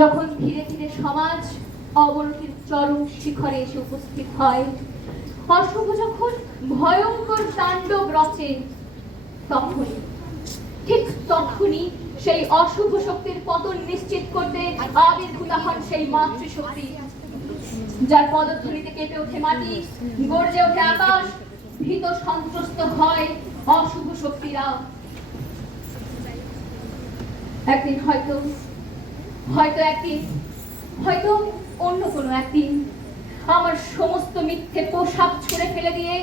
যখন ধীরে ধীরে সমাজ অবনতির চরম শিখরে এসে উপস্থিত হয়, অশুভ যখন ভয়ঙ্কর তাণ্ডব রচে, তখনই সেই অশুভ শক্তির পতন নিশ্চিত করতে আবির্ভূত হন সেই মাতৃশক্তি, যার পদধ্বনিতে কেঁপে ওঠে মাটি, গর্জে ওঠে আকাশ, ভীত সন্ত্রস্ত হয় অশুভ শক্তিরা। একদিন হয়তো অন্য কোনো একদিন আমার সমস্ত মিথ্যে পোশাক ছুঁড়ে ফেলে দিয়ে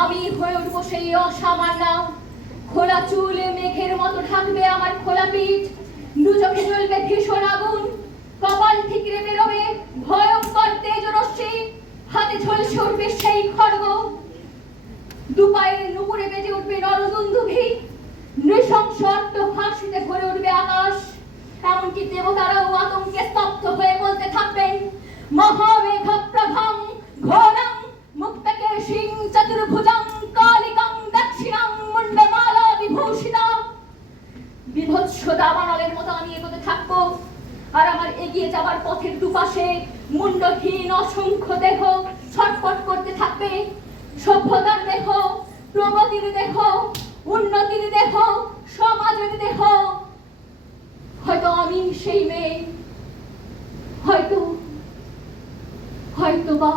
আমি হয়ে উঠবো সেই অসামান্য। খোলা চুলে মেঘের মতো ঢাকবে আমার খোলা পিঠ, দু চোখে জ্বলবে ভীষণ আগুন, কপাল ঠিকরে বেরোবে ভয়ঙ্কর তেজরশ্মি, হাতে ঝলসে উঠবে সেই খড়গ, দুপায়ের নুপুরে বেজে উঠবে নরদুন্দুভি, নৃশংস অট্টহাসিতে ভরে উঠবে আকাশ। এমনকি দেবতারাও আতঙ্কে স্তব্ধ হয়ে বলতে থাকবেন, মহামেঘপ্রভং ঘোরং মুক্তকেশিং চতুর্ভুজং কালিকং দক্ষিণাং মুন্ডমালা বিভূষিতা। বিভৎস দাবানলের মতো আমি এগোতে থাকবো, আর আমার এগিয়ে যাবার পথের দুপাশে মুন্ডহীন অসংখ্য দেহ ছটফট করতে থাকবে। সভ্যতার দেহ, প্রগতির দেহ, উন্নতির দেহ, সমাজের দেহ। হয়তো আমি সেই মেয়ে, হয়তো বা